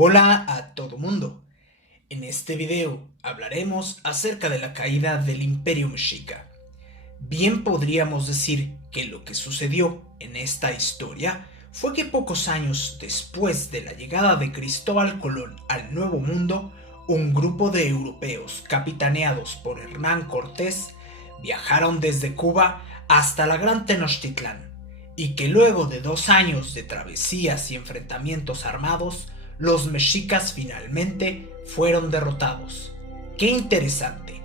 Hola a todo mundo. En este video hablaremos acerca de la caída del Imperio Mexica. Bien podríamos decir que lo que sucedió en esta historia fue que pocos años después de la llegada de Cristóbal Colón al Nuevo Mundo, un grupo de europeos capitaneados por Hernán Cortés viajaron desde Cuba hasta la Gran Tenochtitlán, y que luego de 2 años de travesías y enfrentamientos armados, los mexicas finalmente fueron derrotados. ¡Qué interesante!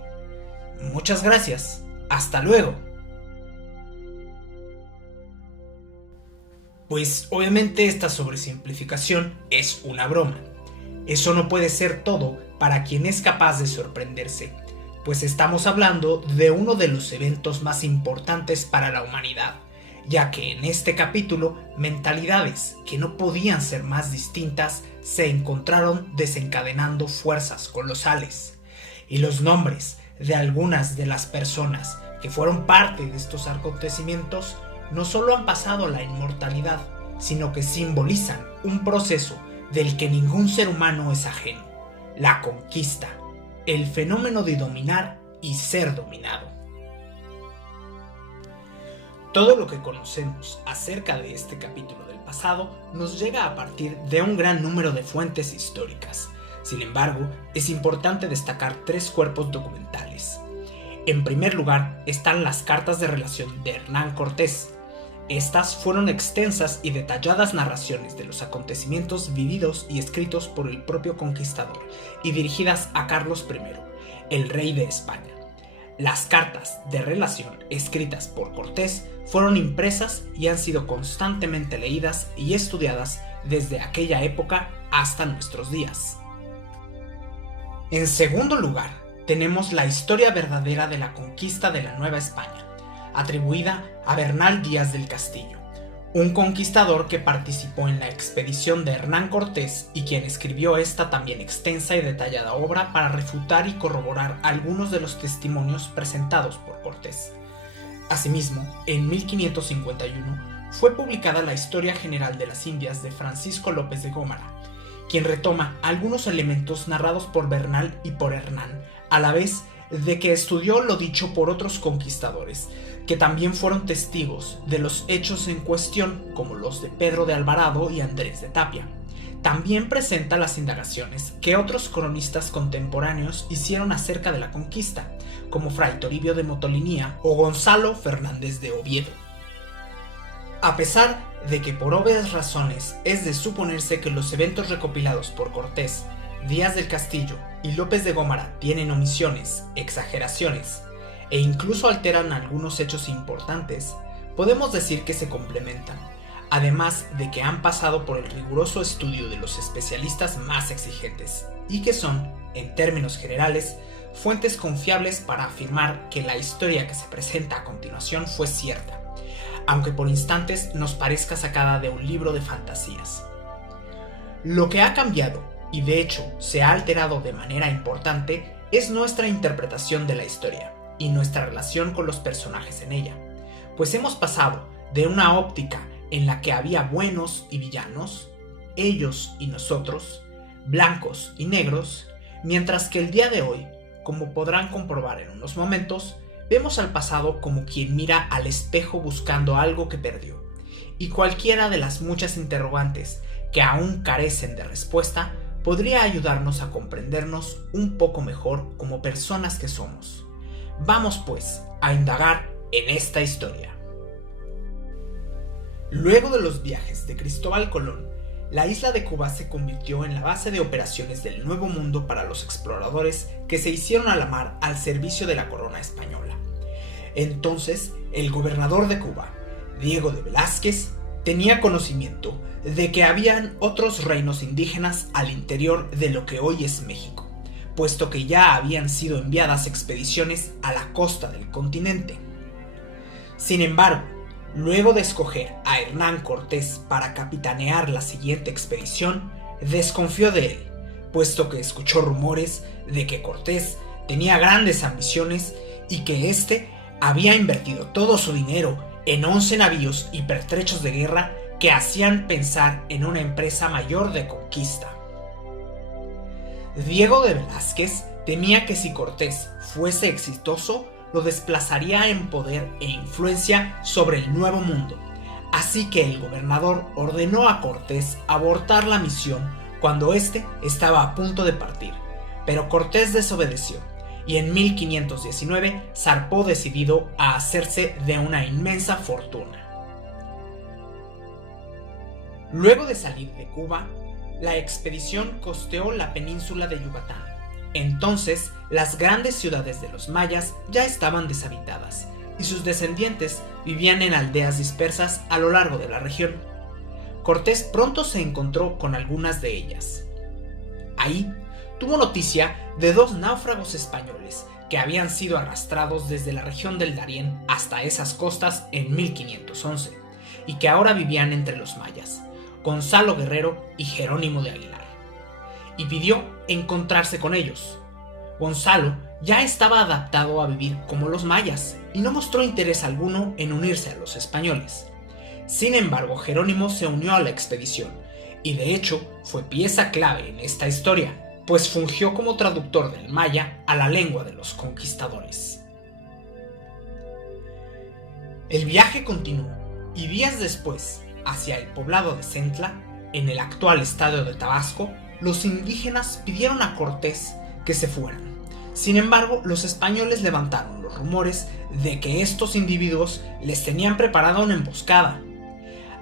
Muchas gracias. ¡Hasta luego! Pues obviamente esta sobresimplificación es una broma. Eso no puede ser todo para quien es capaz de sorprenderse, pues estamos hablando de uno de los eventos más importantes para la humanidad, ya que en este capítulo mentalidades que no podían ser más distintas se encontraron desencadenando fuerzas colosales, y los nombres de algunas de las personas que fueron parte de estos acontecimientos no solo han pasado a la inmortalidad, sino que simbolizan un proceso del que ningún ser humano es ajeno: la conquista, el fenómeno de dominar y ser dominado. Todo lo que conocemos acerca de este capítulo del pasado nos llega a partir de un gran número de fuentes históricas. Sin embargo, es importante destacar 3 cuerpos documentales. En primer lugar están las cartas de relación de Hernán Cortés. Estas fueron extensas y detalladas narraciones de los acontecimientos vividos y escritos por el propio conquistador y dirigidas a Carlos I, el rey de España. Las cartas de relación escritas por Cortés fueron impresas y han sido constantemente leídas y estudiadas desde aquella época hasta nuestros días. En segundo lugar, tenemos la historia verdadera de la conquista de la Nueva España, atribuida a Bernal Díaz del Castillo, un conquistador que participó en la expedición de Hernán Cortés y quien escribió esta también extensa y detallada obra para refutar y corroborar algunos de los testimonios presentados por Cortés. Asimismo, en 1551 fue publicada la Historia General de las Indias de Francisco López de Gómara, quien retoma algunos elementos narrados por Bernal y por Hernán, a la vez de que estudió lo dicho por otros conquistadores, que también fueron testigos de los hechos en cuestión, como los de Pedro de Alvarado y Andrés de Tapia. También presenta las indagaciones que otros cronistas contemporáneos hicieron acerca de la conquista, como Fray Toribio de Motolinía o Gonzalo Fernández de Oviedo. A pesar de que por obvias razones es de suponerse que los eventos recopilados por Cortés, Díaz del Castillo y López de Gómara tienen omisiones, exageraciones e incluso alteran algunos hechos importantes, podemos decir que se complementan, además de que han pasado por el riguroso estudio de los especialistas más exigentes y que son, en términos generales, fuentes confiables para afirmar que la historia que se presenta a continuación fue cierta, aunque por instantes nos parezca sacada de un libro de fantasías. Lo que ha cambiado, y de hecho se ha alterado de manera importante, es nuestra interpretación de la historia y nuestra relación con los personajes en ella, pues hemos pasado de una óptica en la que había buenos y villanos, ellos y nosotros, blancos y negros, mientras que el día de hoy, como podrán comprobar en unos momentos, vemos al pasado como quien mira al espejo buscando algo que perdió, y cualquiera de las muchas interrogantes que aún carecen de respuesta podría ayudarnos a comprendernos un poco mejor como personas que somos. Vamos pues a indagar en esta historia. Luego de los viajes de Cristóbal Colón, la isla de Cuba se convirtió en la base de operaciones del Nuevo Mundo para los exploradores que se hicieron a la mar al servicio de la corona española. Entonces, el gobernador de Cuba, Diego de Velázquez, tenía conocimiento de que habían otros reinos indígenas al interior de lo que hoy es México, puesto que ya habían sido enviadas expediciones a la costa del continente. Sin embargo, luego de escoger a Hernán Cortés para capitanear la siguiente expedición, desconfió de él, puesto que escuchó rumores de que Cortés tenía grandes ambiciones y que éste había invertido todo su dinero en 11 navíos y pertrechos de guerra que hacían pensar en una empresa mayor de conquista. Diego de Velázquez temía que si Cortés fuese exitoso, lo desplazaría en poder e influencia sobre el Nuevo Mundo. Así que el gobernador ordenó a Cortés abortar la misión cuando éste estaba a punto de partir. Pero Cortés desobedeció y en 1519 zarpó decidido a hacerse de una inmensa fortuna. Luego de salir de Cuba, la expedición costeó la península de Yucatán. Entonces, las grandes ciudades de los mayas ya estaban deshabitadas y sus descendientes vivían en aldeas dispersas a lo largo de la región. Cortés pronto se encontró con algunas de ellas. Ahí tuvo noticia de 2 náufragos españoles que habían sido arrastrados desde la región del Darién hasta esas costas en 1511 y que ahora vivían entre los mayas, Gonzalo Guerrero y Jerónimo de Aguilar, y pidió encontrarse con ellos. Gonzalo ya estaba adaptado a vivir como los mayas y no mostró interés alguno en unirse a los españoles. Sin embargo, Jerónimo se unió a la expedición y de hecho fue pieza clave en esta historia, pues fungió como traductor del maya a la lengua de los conquistadores. El viaje continuó y días después, hacia el poblado de Centla, en el actual estado de Tabasco, los indígenas pidieron a Cortés que se fueran. Sin embargo, los españoles levantaron los rumores de que estos individuos les tenían preparada una emboscada.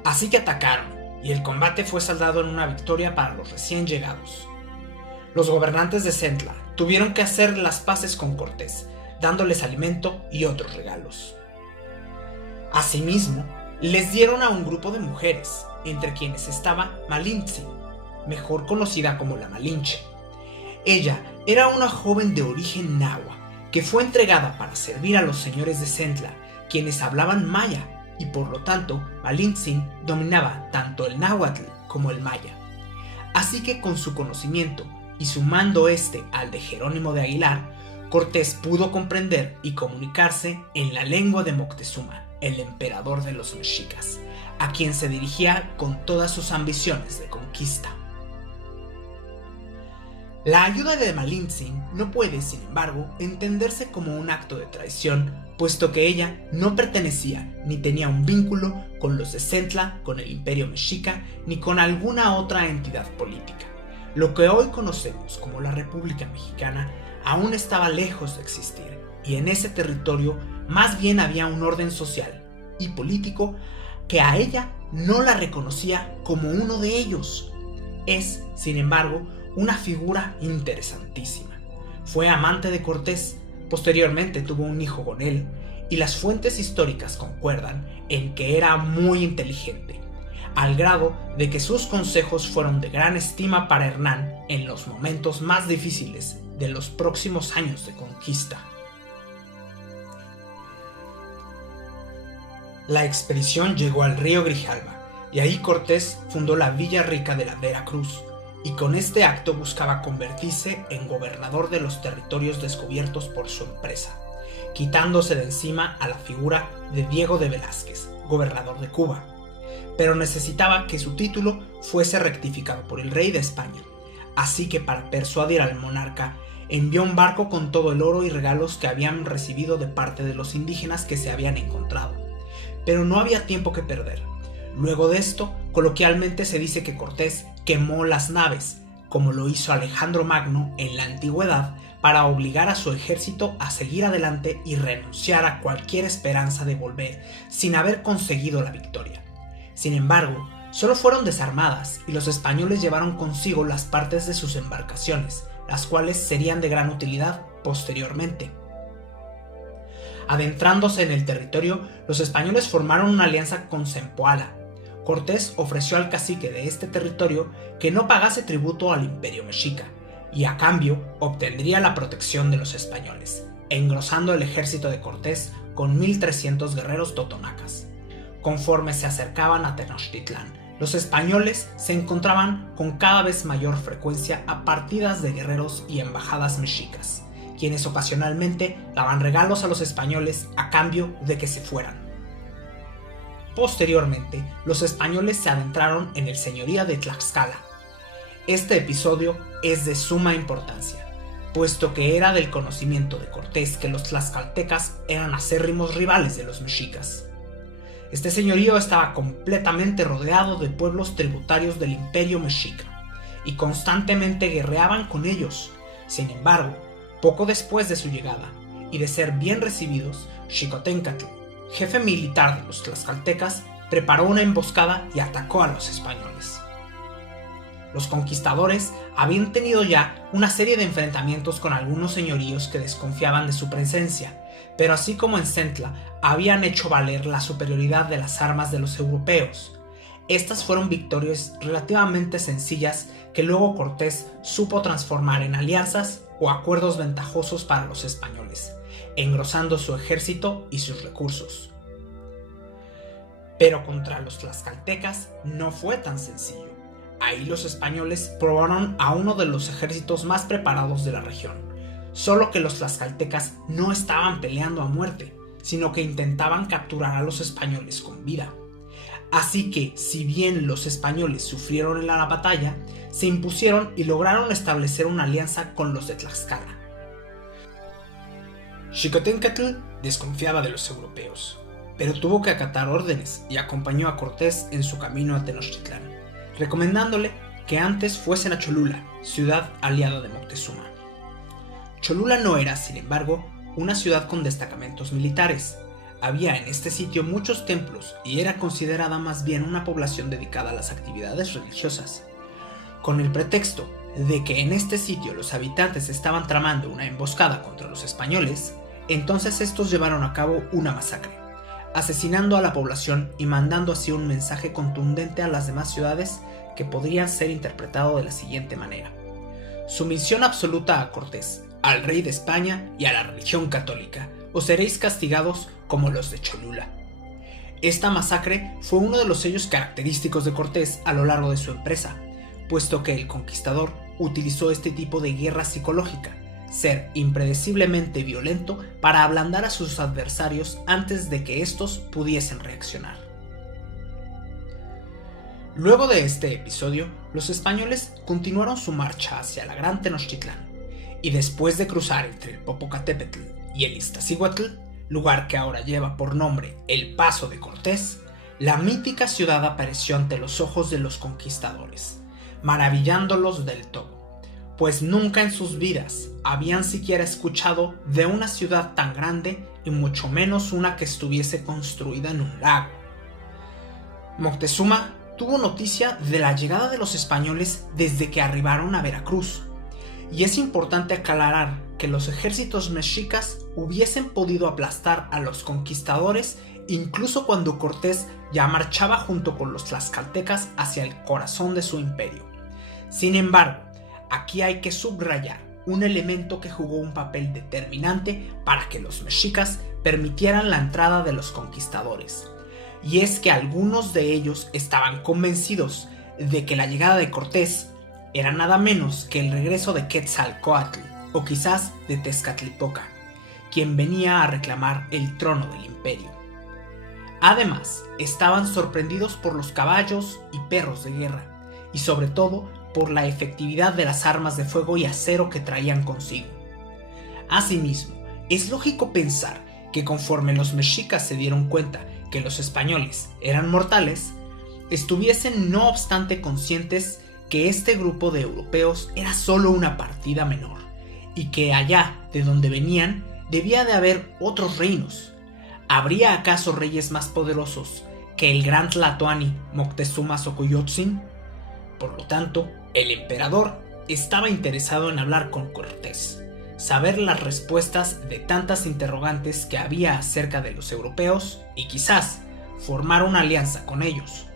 Así que atacaron, y el combate fue saldado en una victoria para los recién llegados. Los gobernantes de Centla tuvieron que hacer las paces con Cortés, dándoles alimento y otros regalos. Asimismo, les dieron a un grupo de mujeres, entre quienes estaba Malintzin, mejor conocida como la Malinche. Ella era una joven de origen nahua, que fue entregada para servir a los señores de Centla, quienes hablaban maya, y por lo tanto Malintzin dominaba tanto el náhuatl como el maya. Así que con su conocimiento, y sumando al de Jerónimo de Aguilar, Cortés pudo comprender y comunicarse en la lengua de Moctezuma, el emperador de los mexicas, a quien se dirigía con todas sus ambiciones de conquista. La ayuda de Malintzin no puede, sin embargo, entenderse como un acto de traición, puesto que ella no pertenecía ni tenía un vínculo con los de Centla, con el imperio mexica, ni con alguna otra entidad política. Lo que hoy conocemos como la República Mexicana aún estaba lejos de existir, y en ese territorio más bien había un orden social y político que a ella no la reconocía como uno de ellos. Es, sin embargo, una figura interesantísima. Fue amante de Cortés, posteriormente tuvo un hijo con él, y las fuentes históricas concuerdan en que era muy inteligente, al grado de que sus consejos fueron de gran estima para Hernán en los momentos más difíciles de los próximos años de conquista. La expedición llegó al río Grijalva, y ahí Cortés fundó la Villa Rica de la Veracruz, y con este acto buscaba convertirse en gobernador de los territorios descubiertos por su empresa, quitándose de encima a la figura de Diego de Velázquez, gobernador de Cuba. Pero necesitaba que su título fuese rectificado por el rey de España, así que para persuadir al monarca envió un barco con todo el oro y regalos que habían recibido de parte de los indígenas que se habían encontrado. Pero no había tiempo que perder. Luego de esto, coloquialmente se dice que Cortés quemó las naves, como lo hizo Alejandro Magno en la antigüedad, para obligar a su ejército a seguir adelante y renunciar a cualquier esperanza de volver sin haber conseguido la victoria. Sin embargo, solo fueron desarmadas y los españoles llevaron consigo las partes de sus embarcaciones, las cuales serían de gran utilidad posteriormente. Adentrándose en el territorio, los españoles formaron una alianza con Zempoala. Cortés ofreció al cacique de este territorio que no pagase tributo al imperio mexica, y a cambio obtendría la protección de los españoles, engrosando el ejército de Cortés con 1,300 guerreros totonacas. Conforme se acercaban a Tenochtitlán, los españoles se encontraban con cada vez mayor frecuencia a partidas de guerreros y embajadas mexicas, quienes ocasionalmente daban regalos a los españoles a cambio de que se fueran. Posteriormente, los españoles se adentraron en el señorío de Tlaxcala. Este episodio es de suma importancia, puesto que era del conocimiento de Cortés que los tlaxcaltecas eran acérrimos rivales de los mexicas. Este señorío estaba completamente rodeado de pueblos tributarios del imperio mexica, y constantemente guerreaban con ellos. Sin embargo, poco después de su llegada, y de ser bien recibidos, Xicoténcatl, jefe militar de los tlaxcaltecas, preparó una emboscada y atacó a los españoles. Los conquistadores habían tenido ya una serie de enfrentamientos con algunos señoríos que desconfiaban de su presencia, pero así como en Centla, habían hecho valer la superioridad de las armas de los europeos. Estas fueron victorias relativamente sencillas que luego Cortés supo transformar en alianzas o acuerdos ventajosos para los españoles, engrosando su ejército y sus recursos. Pero contra los tlaxcaltecas no fue tan sencillo. Ahí los españoles probaron a uno de los ejércitos más preparados de la región, solo que los tlaxcaltecas no estaban peleando a muerte, sino que intentaban capturar a los españoles con vida. Así que, si bien los españoles sufrieron en la batalla, se impusieron y lograron establecer una alianza con los de Tlaxcala. Xicoténcatl desconfiaba de los europeos, pero tuvo que acatar órdenes y acompañó a Cortés en su camino a Tenochtitlán, recomendándole que antes fuesen a Cholula, ciudad aliada de Moctezuma. Cholula no era, sin embargo, una ciudad con destacamentos militares. Había en este sitio muchos templos y era considerada más bien una población dedicada a las actividades religiosas. Con el pretexto de que en este sitio los habitantes estaban tramando una emboscada contra los españoles, entonces estos llevaron a cabo una masacre, asesinando a la población y mandando así un mensaje contundente a las demás ciudades que podría ser interpretado de la siguiente manera: sumisión absoluta a Cortés, al rey de España y a la religión católica, o seréis castigados como los de Cholula. Esta masacre fue uno de los sellos característicos de Cortés a lo largo de su empresa, puesto que el conquistador utilizó este tipo de guerra psicológica, ser impredeciblemente violento para ablandar a sus adversarios antes de que estos pudiesen reaccionar. Luego de este episodio, los españoles continuaron su marcha hacia la Gran Tenochtitlán, y después de cruzar entre el Popocatépetl y el Iztaccíhuatl, lugar que ahora lleva por nombre el Paso de Cortés, la mítica ciudad apareció ante los ojos de los conquistadores, maravillándolos del todo, pues nunca en sus vidas habían siquiera escuchado de una ciudad tan grande y mucho menos una que estuviese construida en un lago. Moctezuma tuvo noticia de la llegada de los españoles desde que arribaron a Veracruz, y es importante aclarar que los ejércitos mexicas hubiesen podido aplastar a los conquistadores incluso cuando Cortés ya marchaba junto con los tlaxcaltecas hacia el corazón de su imperio. Sin embargo, aquí hay que subrayar un elemento que jugó un papel determinante para que los mexicas permitieran la entrada de los conquistadores, y es que algunos de ellos estaban convencidos de que la llegada de Cortés era nada menos que el regreso de Quetzalcóatl, o quizás de Tezcatlipoca, quien venía a reclamar el trono del imperio. Además, estaban sorprendidos por los caballos y perros de guerra, y sobre todo por la efectividad de las armas de fuego y acero que traían consigo. Asimismo, es lógico pensar que conforme los mexicas se dieron cuenta que los españoles eran mortales, estuviesen no obstante conscientes que este grupo de europeos era solo una partida menor, y que allá de donde venían debía de haber otros reinos. ¿Habría acaso reyes más poderosos que el gran tlatoani Moctezuma Xocoyotzin? Por lo tanto, el emperador estaba interesado en hablar con Cortés, saber las respuestas de tantas interrogantes que había acerca de los europeos y quizás formar una alianza con ellos.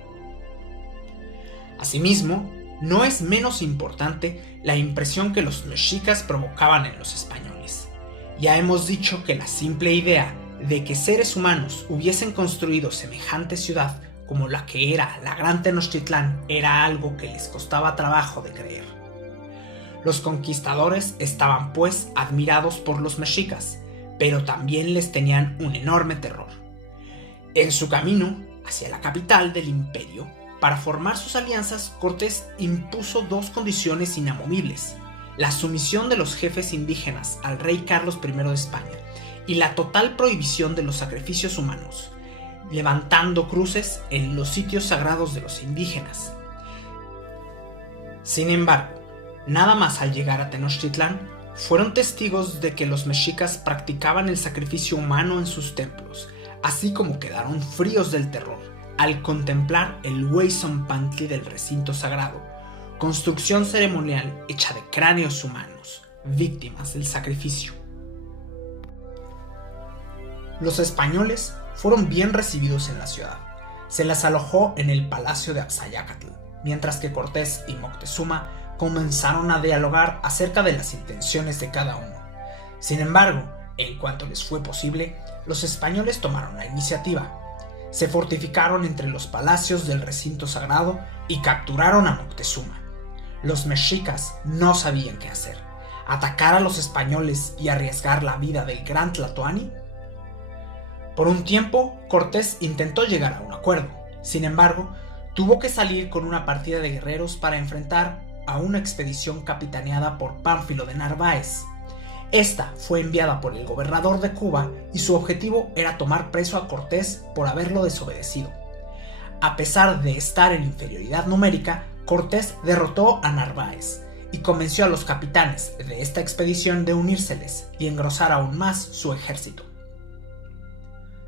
Asimismo, no es menos importante la impresión que los mexicas provocaban en los españoles. Ya hemos dicho que la simple idea de que seres humanos hubiesen construido semejante ciudad como la que era la Gran Tenochtitlán era algo que les costaba trabajo de creer. Los conquistadores estaban pues admirados por los mexicas, pero también les tenían un enorme terror. En su camino hacia la capital del imperio, Para formar sus alianzas, Cortés impuso dos condiciones inamovibles: la sumisión de los jefes indígenas al rey Carlos I de España y la total prohibición de los sacrificios humanos, levantando cruces en los sitios sagrados de los indígenas. Sin embargo, nada más al llegar a Tenochtitlán, fueron testigos de que los mexicas practicaban el sacrificio humano en sus templos, así como quedaron fríos del terror al contemplar el Hueyzompantli del recinto sagrado, construcción ceremonial hecha de cráneos humanos, víctimas del sacrificio. Los españoles fueron bien recibidos en la ciudad. Se las alojó en el palacio de Axayácatl, mientras que Cortés y Moctezuma comenzaron a dialogar acerca de las intenciones de cada uno. Sin embargo, en cuanto les fue posible, los españoles tomaron la iniciativa. Se fortificaron entre los palacios del recinto sagrado y capturaron a Moctezuma. Los mexicas no sabían qué hacer: atacar a los españoles y arriesgar la vida del gran Tlatoani. Por un tiempo, Cortés intentó llegar a un acuerdo. Sin embargo, tuvo que salir con una partida de guerreros para enfrentar a una expedición capitaneada por Pánfilo de Narváez. Esta fue enviada por el gobernador de Cuba y su objetivo era tomar preso a Cortés por haberlo desobedecido. A pesar de estar en inferioridad numérica, Cortés derrotó a Narváez y convenció a los capitanes de esta expedición de unírseles y engrosar aún más su ejército.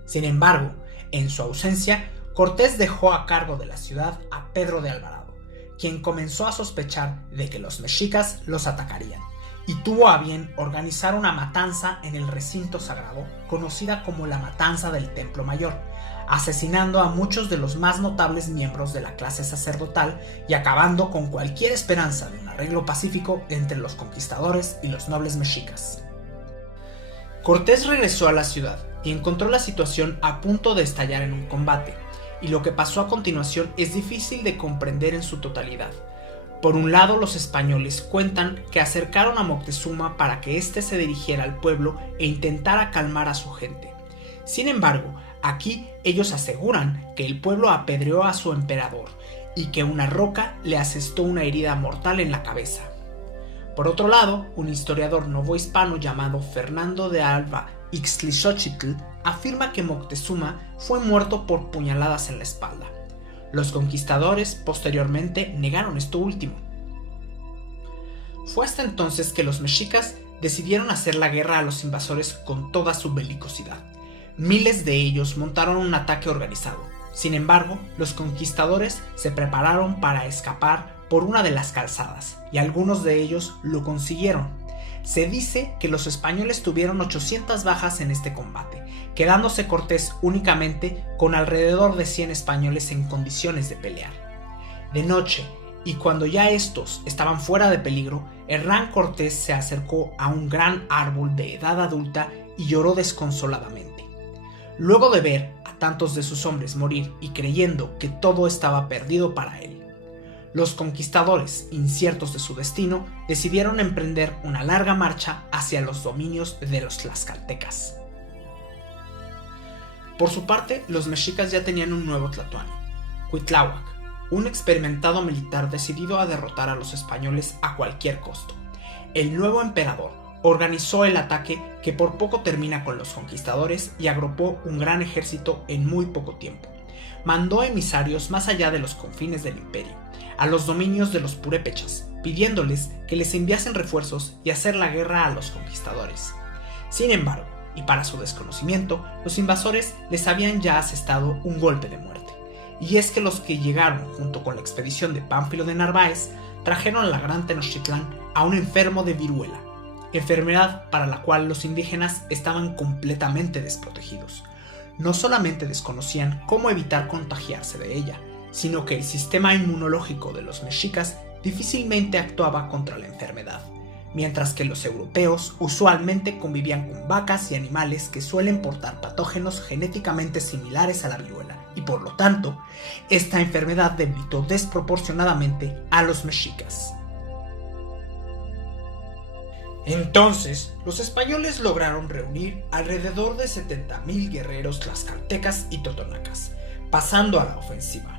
Sin embargo, en su ausencia, Cortés dejó a cargo de la ciudad a Pedro de Alvarado, quien comenzó a sospechar de que los mexicas los atacarían, y tuvo a bien organizar una matanza en el recinto sagrado, conocida como la Matanza del Templo Mayor, asesinando a muchos de los más notables miembros de la clase sacerdotal y acabando con cualquier esperanza de un arreglo pacífico entre los conquistadores y los nobles mexicas. Cortés regresó a la ciudad y encontró la situación a punto de estallar en un combate, y lo que pasó a continuación es difícil de comprender en su totalidad. Por un lado, los españoles cuentan que acercaron a Moctezuma para que éste se dirigiera al pueblo e intentara calmar a su gente. Sin embargo, aquí ellos aseguran que el pueblo apedreó a su emperador y que una roca le asestó una herida mortal en la cabeza. Por otro lado, un historiador novohispano llamado Fernando de Alva Ixtlilxóchitl afirma que Moctezuma fue muerto por puñaladas en la espalda. Los conquistadores posteriormente negaron esto último. Fue hasta entonces que los mexicas decidieron hacer la guerra a los invasores con toda su belicosidad. Miles de ellos montaron un ataque organizado. Sin embargo, los conquistadores se prepararon para escapar por una de las calzadas, y algunos de ellos lo consiguieron. Se dice que los españoles tuvieron 800 bajas en este combate, quedándose Cortés únicamente con alrededor de 100 españoles en condiciones de pelear. De noche, y cuando ya estos estaban fuera de peligro, Hernán Cortés se acercó a un gran árbol de edad adulta y lloró desconsoladamente. Luego de ver a tantos de sus hombres morir y creyendo que todo estaba perdido para él, los conquistadores, inciertos de su destino, decidieron emprender una larga marcha hacia los dominios de los tlaxcaltecas. Por su parte, los mexicas ya tenían un nuevo Tlatoani, Cuitláhuac, un experimentado militar decidido a derrotar a los españoles a cualquier costo. El nuevo emperador organizó el ataque que por poco termina con los conquistadores y agrupó un gran ejército en muy poco tiempo. Mandó emisarios más allá de los confines del imperio, a los dominios de los purépechas, pidiéndoles que les enviasen refuerzos y hacer la guerra a los conquistadores. Sin embargo, y para su desconocimiento, los invasores les habían ya asestado un golpe de muerte. Y es que los que llegaron junto con la expedición de Pánfilo de Narváez trajeron a la gran Tenochtitlán a un enfermo de viruela, enfermedad para la cual los indígenas estaban completamente desprotegidos. No solamente desconocían cómo evitar contagiarse de ella, sino que el sistema inmunológico de los mexicas difícilmente actuaba contra la enfermedad, mientras que los europeos usualmente convivían con vacas y animales que suelen portar patógenos genéticamente similares a la viruela, y por lo tanto, esta enfermedad debilitó desproporcionadamente a los mexicas. Entonces, los españoles lograron reunir alrededor de 70,000 guerreros tlaxcaltecas y totonacas, pasando a la ofensiva.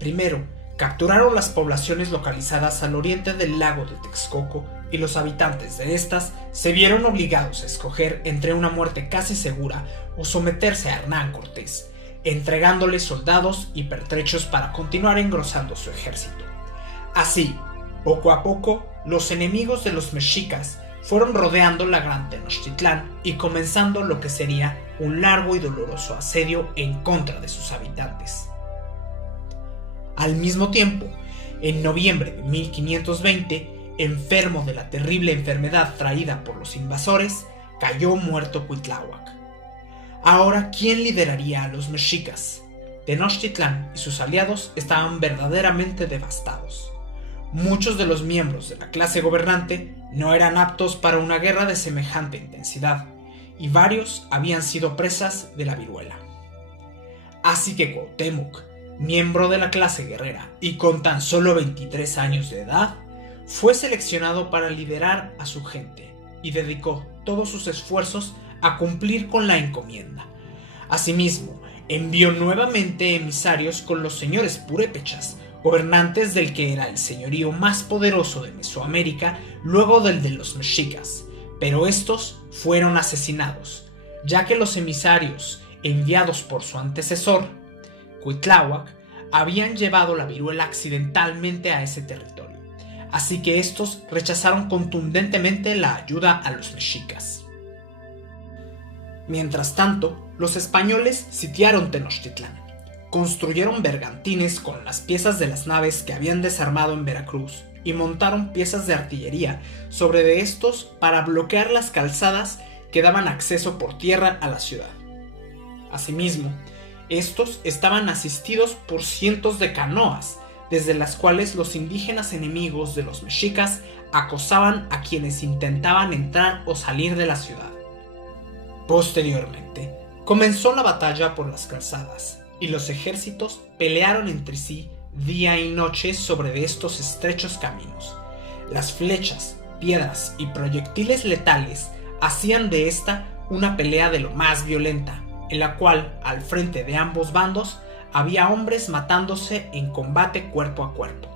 Primero, Capturaron las poblaciones localizadas al oriente del lago de Texcoco y los habitantes de estas se vieron obligados a escoger entre una muerte casi segura o someterse a Hernán Cortés, entregándole soldados y pertrechos para continuar engrosando su ejército. Así, poco a poco, los enemigos de los mexicas fueron rodeando la gran Tenochtitlán y comenzando lo que sería un largo y doloroso asedio en contra de sus habitantes. Al mismo tiempo, en noviembre de 1520, enfermo de la terrible enfermedad traída por los invasores, cayó muerto Cuitláhuac. Ahora, ¿quién lideraría a los mexicas? Tenochtitlán y sus aliados estaban verdaderamente devastados. Muchos de los miembros de la clase gobernante no eran aptos para una guerra de semejante intensidad, y varios habían sido presas de la viruela. Así que Cuauhtémoc, miembro de la clase guerrera y con tan solo 23 años de edad, fue seleccionado para liderar a su gente y dedicó todos sus esfuerzos a cumplir con la encomienda. Asimismo, envió nuevamente emisarios con los señores purépechas, gobernantes del que era el señorío más poderoso de Mesoamérica luego del de los mexicas, pero estos fueron asesinados, ya que los emisarios enviados por su antecesor, Cuitláhuac, habían llevado la viruela accidentalmente a ese territorio, así que estos rechazaron contundentemente la ayuda a los mexicas. Mientras tanto, los españoles sitiaron Tenochtitlán. Construyeron bergantines con las piezas de las naves que habían desarmado en Veracruz y montaron piezas de artillería sobre de estos para bloquear las calzadas que daban acceso por tierra a la ciudad. Asimismo, estos estaban asistidos por cientos de canoas, desde las cuales los indígenas enemigos de los mexicas acosaban a quienes intentaban entrar o salir de la ciudad. Posteriormente, comenzó la batalla por las calzadas, y los ejércitos pelearon entre sí día y noche sobre de estos estrechos caminos. Las flechas, piedras y proyectiles letales hacían de esta una pelea de lo más violenta, en la cual, al frente de ambos bandos, había hombres matándose en combate cuerpo a cuerpo.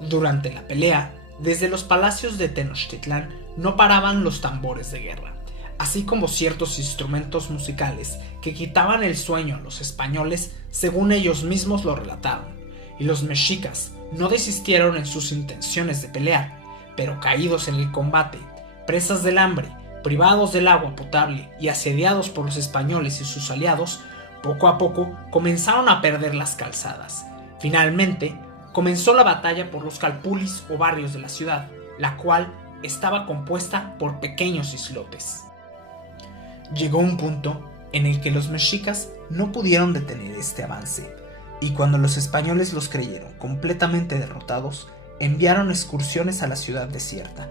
Durante la pelea, desde los palacios de Tenochtitlán no paraban los tambores de guerra, así como ciertos instrumentos musicales que quitaban el sueño a los españoles según ellos mismos lo relataron, y los mexicas no desistieron en sus intenciones de pelear, pero caídos en el combate, presas del hambre, privados del agua potable y asediados por los españoles y sus aliados, poco a poco comenzaron a perder las calzadas. Finalmente, comenzó la batalla por los calpulis o barrios de la ciudad, la cual estaba compuesta por pequeños islotes. Llegó un punto en el que los mexicas no pudieron detener este avance, y cuando los españoles los creyeron completamente derrotados, enviaron excursiones a la ciudad desierta.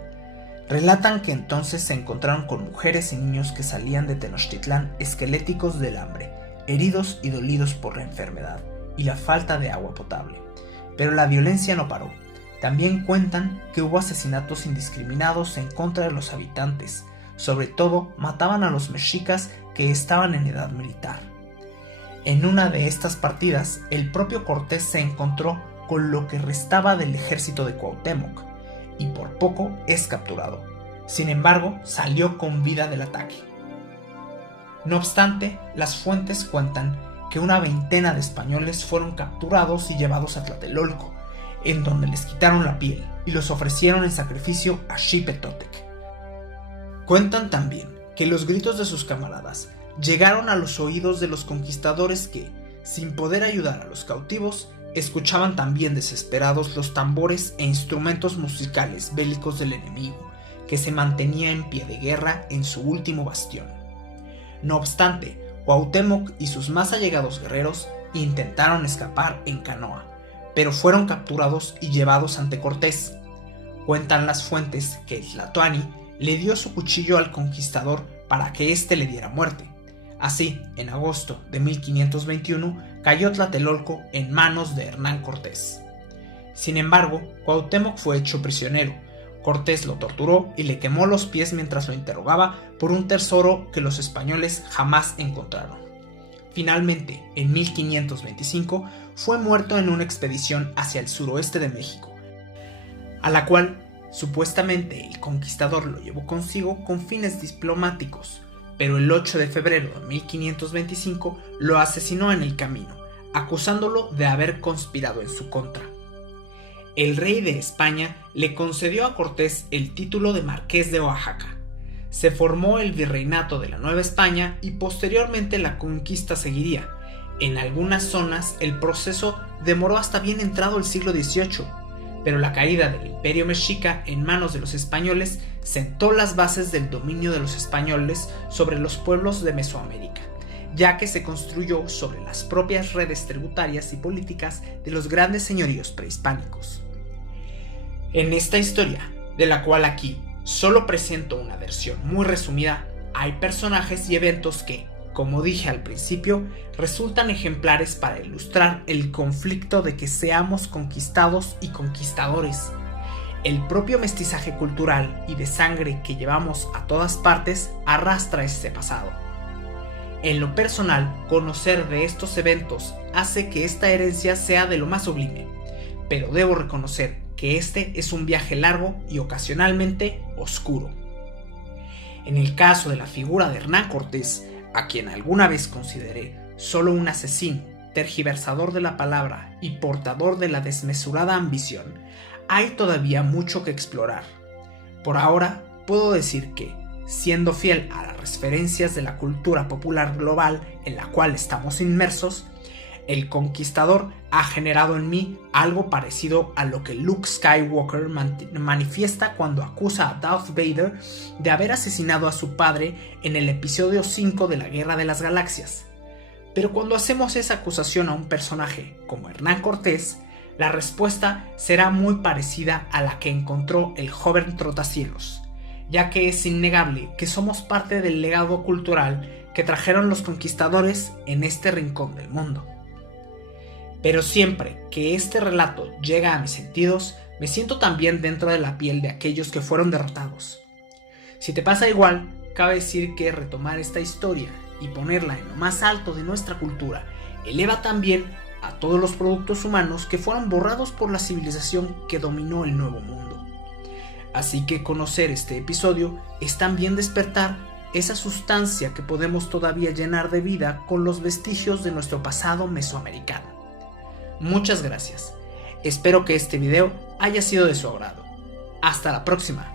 Relatan que entonces se encontraron con mujeres y niños que salían de Tenochtitlán esqueléticos del hambre, heridos y dolidos por la enfermedad y la falta de agua potable. Pero la violencia no paró. También cuentan que hubo asesinatos indiscriminados en contra de los habitantes. Sobre todo, mataban a los mexicas que estaban en edad militar. En una de estas partidas, el propio Cortés se encontró con lo que restaba del ejército de Cuauhtémoc, y por poco es capturado. Sin embargo, salió con vida del ataque. No obstante, las fuentes cuentan que una veintena de españoles fueron capturados y llevados a Tlatelolco, en donde les quitaron la piel y los ofrecieron en sacrificio a Xipetotec. Cuentan también que los gritos de sus camaradas llegaron a los oídos de los conquistadores que, sin poder ayudar a los cautivos, escuchaban también desesperados los tambores e instrumentos musicales bélicos del enemigo, que se mantenía en pie de guerra en su último bastión. No obstante, Cuauhtémoc y sus más allegados guerreros intentaron escapar en canoa, pero fueron capturados y llevados ante Cortés. Cuentan las fuentes que Tlatoani le dio su cuchillo al conquistador para que éste le diera muerte. Así, en agosto de 1521, cayó Tlatelolco en manos de Hernán Cortés. Sin embargo, Cuauhtémoc fue hecho prisionero. Cortés lo torturó y le quemó los pies mientras lo interrogaba por un tesoro que los españoles jamás encontraron. Finalmente, en 1525, fue muerto en una expedición hacia el suroeste de México, a la cual supuestamente el conquistador lo llevó consigo con fines diplomáticos, pero el 8 de febrero de 1525 lo asesinó en el camino, acusándolo de haber conspirado en su contra. El rey de España le concedió a Cortés el título de Marqués de Oaxaca. Se formó el virreinato de la Nueva España y posteriormente la conquista seguiría. En algunas zonas el proceso demoró hasta bien entrado el siglo XVIII, pero la caída del Imperio Mexica en manos de los españoles sentó las bases del dominio de los españoles sobre los pueblos de Mesoamérica, ya que se construyó sobre las propias redes tributarias y políticas de los grandes señoríos prehispánicos. En esta historia, de la cual aquí solo presento una versión muy resumida, hay personajes y eventos que, como dije al principio, resultan ejemplares para ilustrar el conflicto de que seamos conquistados y conquistadores. El propio mestizaje cultural y de sangre que llevamos a todas partes arrastra este pasado. En lo personal, conocer de estos eventos hace que esta herencia sea de lo más sublime, pero debo reconocer que este es un viaje largo y ocasionalmente oscuro. En el caso de la figura de Hernán Cortés, a quien alguna vez consideré solo un asesino, tergiversador de la palabra y portador de la desmesurada ambición, hay todavía mucho que explorar. Por ahora, puedo decir que, siendo fiel a las referencias de la cultura popular global en la cual estamos inmersos, el conquistador ha generado en mí algo parecido a lo que Luke Skywalker manifiesta cuando acusa a Darth Vader de haber asesinado a su padre en el episodio 5 de la Guerra de las Galaxias. Pero cuando hacemos esa acusación a un personaje como Hernán Cortés, la respuesta será muy parecida a la que encontró el joven Trotacielos, ya que es innegable que somos parte del legado cultural que trajeron los conquistadores en este rincón del mundo. Pero siempre que este relato llega a mis sentidos, me siento también dentro de la piel de aquellos que fueron derrotados. Si te pasa igual, cabe decir que retomar esta historia y ponerla en lo más alto de nuestra cultura eleva también a todos los productos humanos que fueron borrados por la civilización que dominó el Nuevo Mundo. Así que conocer este episodio es también despertar esa sustancia que podemos todavía llenar de vida con los vestigios de nuestro pasado mesoamericano. Muchas gracias. Espero que este video haya sido de su agrado. Hasta la próxima.